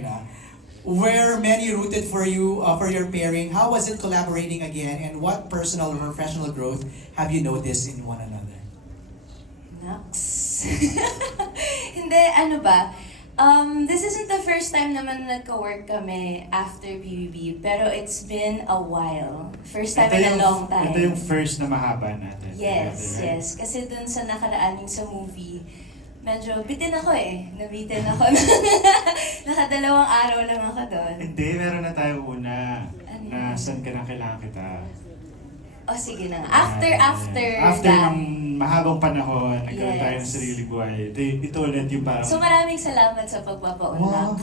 na, where many rooted for you for your pairing. How was it collaborating again, and what personal or professional growth have you noticed in one another? Naks. Hindi, ano ba? This isn't the first time naman na nagka-work kami after BBB, pero it's been a while. First time in a long time. Ito yung first na mahaba natin. Yes, right? yes. Kasi dun sa nakaraan yung sa movie, medyo bitin ako eh. Nabitin ako. Nakadalawang araw lang ako doon. Hindi, meron na tayo una. Ano Na yun? saan ka na kailangan kita. O sige na nga. After After that. ng mahabang panahon, nagkaroon tayo ng Yes. sarili buhay. Ito ulit yung parang... So maraming salamat sa pagpapaunlak.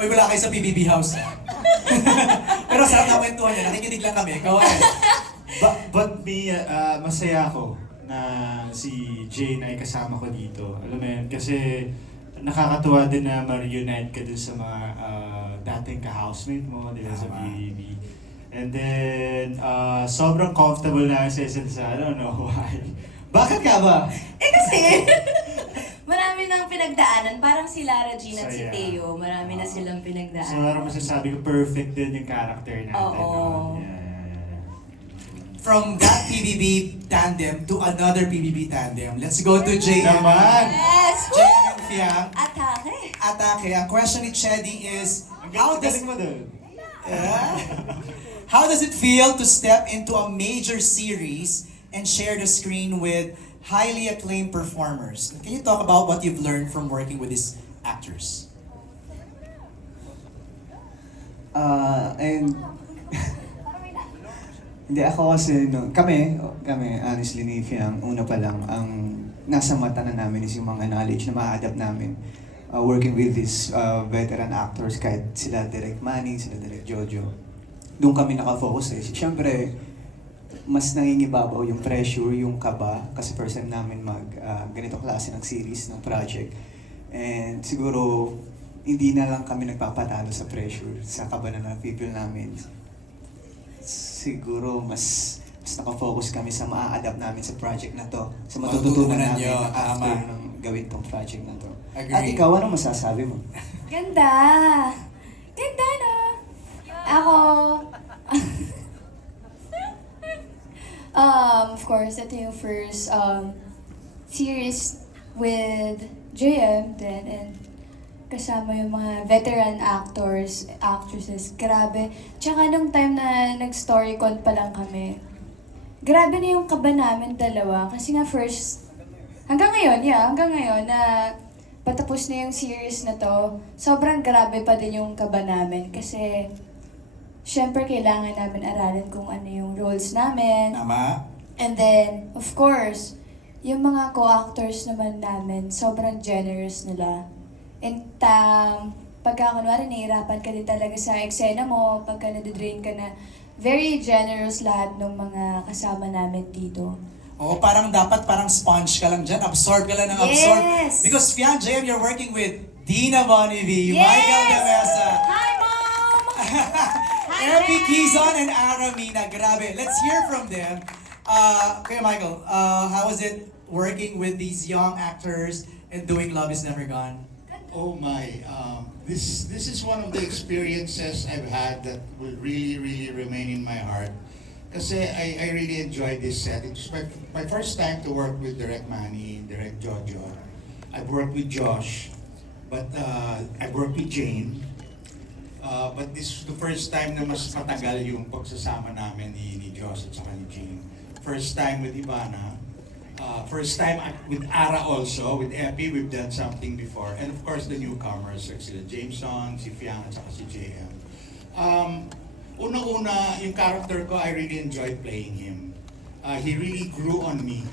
Uy, wala kayo sa PBB house. Pero sarap na kwentuhan niya. Nakikinig lang kami. Go ahead. But me, masaya ako na si Jane ay kasama ko dito. Alam mo yun, kasi nakakatuwa din na ma-reunite ka dun sa mga dating ka-housemate mo, di ba, sa Tama. BBB. And then, sobrang comfortable na sa isa't isa. I don't know why. Bakit ka ba? Eh kasi, marami nang pinagdaanan. Parang si Lara Jean at si Saya. Teo. Marami na silang So, pinagdaanan. masasabi ko, perfect din yung character natin. Oo. No? Yeah. From that PBB tandem to another PBB tandem. Let's go to JM. Naman! Yes! JM and Fiang. Atake! Atake. Ang question ni Chedi is, Ang how does galing mo dun. how does it feel to step into a major series and share the screen with highly acclaimed performers? Can you talk about what you've learned from working with these actors? And hindi ako kasi kami honestly ni Fiang, una pa lang ang nasa mata na namin is yung mga knowledge na ma-adapt namin working with these veteran actors, kahit sila Direk Manny, sila Direk Jojo. Doon kami nakafocus eh. Siyempre, mas nangingibabaw yung pressure, yung kaba, kasi first time namin ganito klase ng series, ng project. And siguro, hindi na lang kami nagpapatalo sa pressure, sa kaba na na-feel namin. Siguro, mas nakafocus kami sa maa-adapt namin sa project na to, sa matututunan Matututunan namin nyo, after tama. ng gawin tong project na to. Agree. At ikaw, anong masasabi mo? Ganda! Ganda no? Ako... of course, ito yung first series with JM then, and kasama yung mga veteran actors, actresses. Grabe. Tsaka nung time na nag-storycon pa lang kami, grabe na yung kaba namin dalawa. Kasi nga first, hanggang ngayon na patapos na yung series na to, sobrang grabe pa din yung kaba namin. Kasi, syempre kailangan namin aralin kung ano yung roles namin. Tama? And then, of course, yung mga co-actors naman namin, sobrang generous nila. And pagka kunwari nahihirapan ka din talaga sa eksena mo, pagka nadidrain ka na, very generous lahat ng mga kasama namin dito. Oo, parang sponge ka lang dyan. Absorb ka lang ng absorb. Yes! Because Fiang, JM, you're working with Dina Bonnevie, Yes! Michael De Mesa, Hi, Mom! Hi, Erpi Dad! Quizon, and Aramina. Grabe. Let's hear from them. Kuya Michael, how was it working with these young actors and doing Love Is Never Gone? Oh my, this is one of the experiences I've had that will really remain in my heart. Kasi I really enjoyed this set. It's my first time to work with Direk Manny, Direk Jojo. I've worked with Josh, but I've worked with Jane. But this is the first time na mas matagal yung pagsasama namin ni Josh at saka ni Jane. First time with Ivana. First time with Ara also, with Epi, we've done something before. And of course, the newcomers, like sila Jameson, si Fiang, at saka si JM. Una-una, yung character ko, I really enjoyed playing him. He really grew on me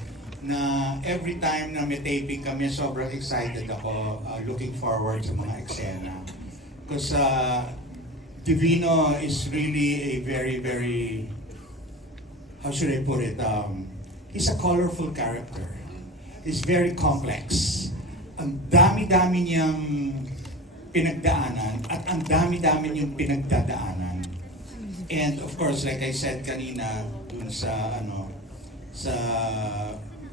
na every time na may taping kami, sobrang excited ako, looking forward sa mga eksena. Because Divino is really a very, how should I put it, he's a colorful character. He's very complex. Ang dami-dami niyang pinagdaanan at ang dami-dami niyang pinagdadaanan. And of course, like I said kanina, dun sa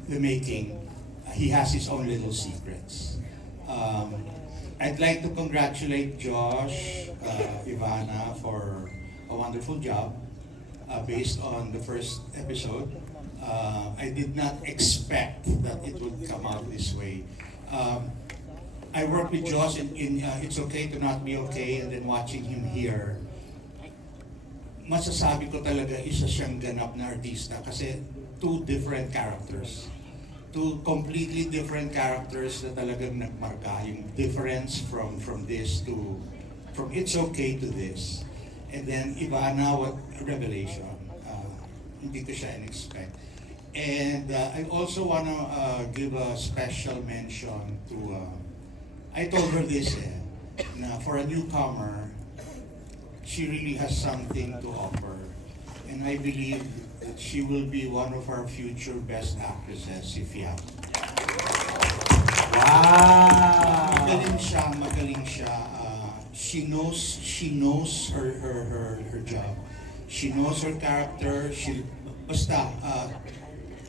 the making, he has his own little secrets. I'd like to congratulate Josh, Ivana for a wonderful job based on the first episode. I did not expect that it would come out this way. I worked with Josh in It's Okay to Not Be Okay, and then watching him here, masasabi ko talaga isa siyang ganap na artista kasi two different characters. Two completely different characters na talagang nagmarka yung difference from this to from It's Okay to this. And then Ivana, what a revelation. Hindi ko siya in-expect. And I also want to give a special mention to I told her this na for a newcomer, she really has something to offer. And I believe that she will be one of our future best actresses, si Fiam. Wow! Magaling siya. She knows her job. She knows her character.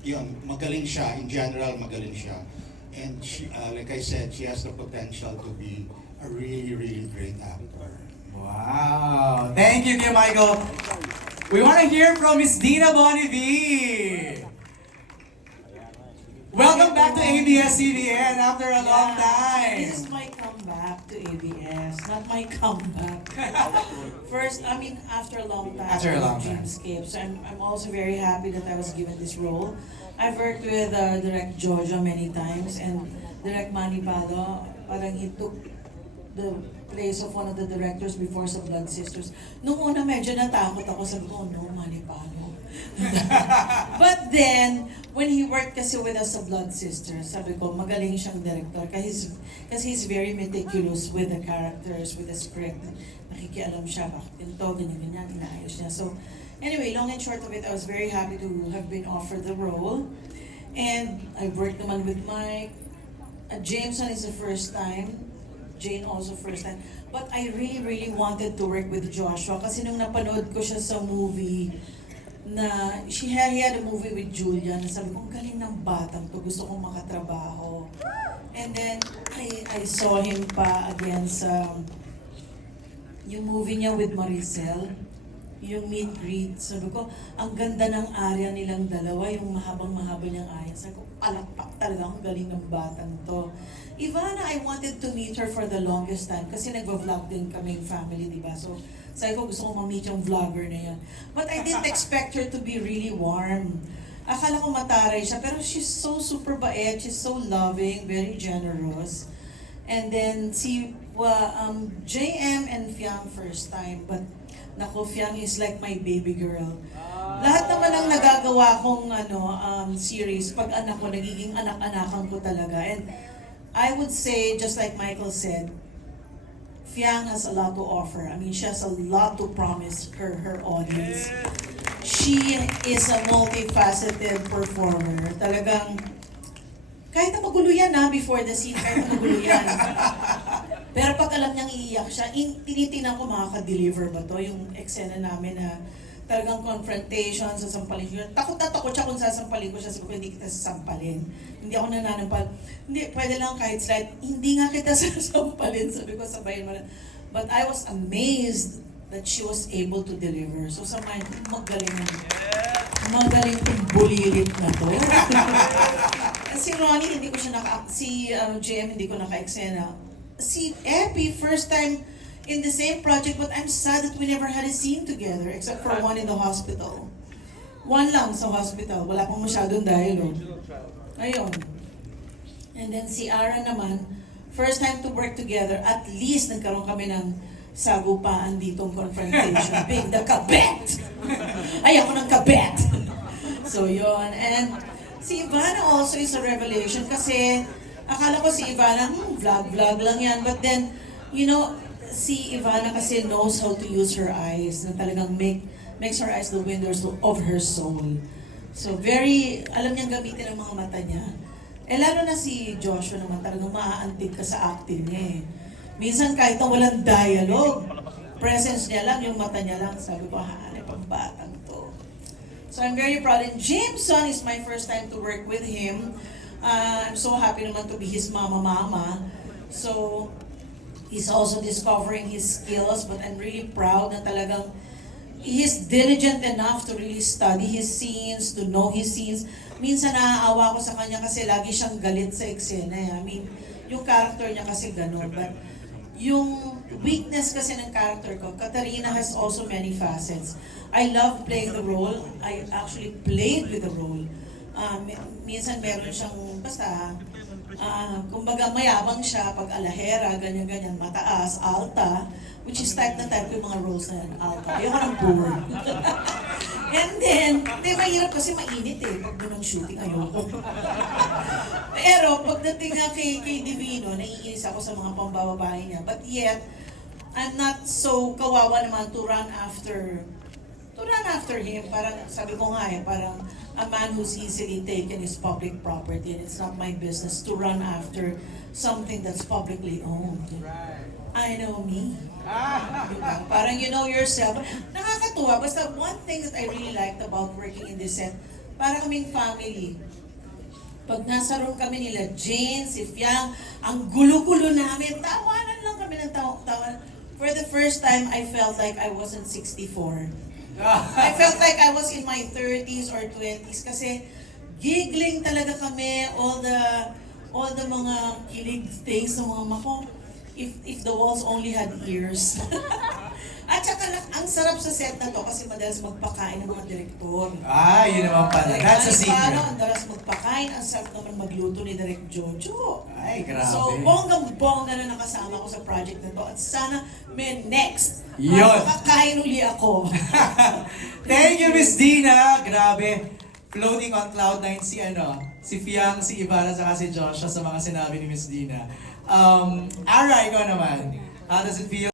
Yun, magaling siya. In general, magaling siya. And she, like I said, she has the potential to be a really, really great actor. Wow! Thank you, Kuya Michael. We want to hear from Miss Dina Bonnevie. Welcome back to ABS-CBN after a long time. This is my comeback to ABS, not my comeback. First, I mean, after a long time. After a long with time. Dreamscape. So I'm also very happy that I was given this role. I've worked with Direct Jojo many times and Direct Manny Palo. Parang he took the place of one of the directors before sa Blood Sisters. Nung una medyo natakot ako, sabi ko, oh no, Manny Palo. But then, when he worked kasi with us sa Blood Sisters, sabi ko, magaling siyang director kasi he's very meticulous with the characters, with the script. Nakikialam siya, bakit ganito, ganyan, inaayos niya. So, anyway, long and short of it, I was very happy to have been offered the role. And I worked naman with Mike. Jameson is the first time. Jane also first time. But I really, really wanted to work with Joshua kasi nung napanood ko siya sa movie na he had a movie with Julia na sabi ko, ang galing ng batang to, gusto kong makatrabaho. And then, I saw him pa again sa yung movie niya with Maricel, yung meet greet. Sabi ko, ang ganda ng area nilang dalawa, yung mahabang-mahaba niyang area. Sabi ko, palakpak talaga, ang galing ng batang to. Ivana, I wanted to meet her for the longest time kasi nagvo-vlog din kaming family, di ba? So, sabi ko, gusto ko ma-meet yung vlogger na yan. But I didn't expect her to be really warm. Akala ko mataray siya, pero she's so super bait, she's so loving, very generous. And then, JM and Fiam first time, but naku, Fiam is like my baby girl. Lahat naman ang nagagawa kong series, pag anak ko, nagiging anak-anakan ko talaga. And I would say, just like Michael said, Fiang has a lot to offer. I mean, she has a lot to promise her audience. She is a multifaceted performer. Talagang, kahit na magulo yan before the scene, kahit na magulo yan. Pero pag alam niyang iiyak siya, tinitingnan ko makaka-deliver ba to? Yung eksena namin na talagang confrontation, sasampalin siya. Takot na takot siya kung sasampalin ko siya. Sabi ko, hindi kita sasampalin. Hindi ako nananampal. Hindi, pwede lang kahit slight. Hindi nga kita sasampalin. Sabi ko, sabayin mo na. But I was amazed that she was able to deliver. So sa mind, magaling na. Magaling kong bulilit na to. Si Ronnie, hindi ko siya JM, hindi ko naka-eksena. Si Epi, first time in the same project, but I'm sad that we never had a scene together, except for one in the hospital. One lang sa hospital, wala pang masyadong dialogue. Ayun. And then si Ara naman, first time to work together, at least nagkaroon kami ng sagupaan ditong confrontation. Being the kabet! Ay, ako ng kabet! So yun. And si Ivana also is a revelation kasi akala ko si Ivana, vlog lang yan. But then, you know, si Ivana kasi knows how to use her eyes na talagang makes her eyes the windows of her soul. So very, alam niyang gamitin ang mga mata niya. Eh lalo na si Joshua naman talagang maaantig ka sa acting niya eh. Minsan kahit na walang dialogue, presence niya lang, yung mata niya lang, sabi ko, hanip ang batang to. So I'm very proud. And Jameson is my first time to work with him. I'm so happy naman to be his mama. So, He's also discovering his skills, but I'm really proud na talagang he's diligent enough to really study his scenes, to know his scenes. Minsan naaawa ko sa kanya kasi lagi siyang galit sa eksena. I mean, yung character niya kasi ganun. But yung weakness kasi ng character ko, Katarina has also many facets. I love playing the role. I actually played with the role. Minsan meron siyang, basta, kumbaga mayabang siya pag alahera, ganyan-ganyan, mataas, alta, which is type na type yung mga roles na yan, alta. Ayoko ng poor. And then, mahirap kasi mainit pag doon ang shooting, ayoko. Pero pagdating nga kay Divino, naiinis ako sa mga pambababae niya. But yet, I'm not so kawawa naman to run after him. Parang, sabi ko nga parang a man who's easily taken is public property and it's not my business to run after something that's publicly owned. I know me. Diba? Parang you know yourself. Nakakatuwa. Basta one thing that I really liked about working in this set, para kaming family. Pag nasa room kami nila, Jane, si Fiang, ang gulo-gulo namin. Tawanan lang kami ng tawanan. For the first time, I felt like I wasn't 64. I felt like I was in my 30s or 20s kasi giggling talaga kami, all the mga kilig things ng mga mako. If the walls only had ears. At saka ang sarap sa set na to kasi madalas magpakain ng mga direktor. Yun naman pala. That's a secret. Ang dalas magpakain, ang sarap naman magluto ni Direk Jojo. Ay, grabe. So, bonggang-bongga na nakasama ko sa project na to. At sana may next. Yun. Makakain uli ako. Thank you, Miss Dina. Grabe. Floating on cloud nine si Fiang, si Ibarra, saka si Joshua sa mga sinabi ni Miss Dina. Ara, ikaw naman. How does it feel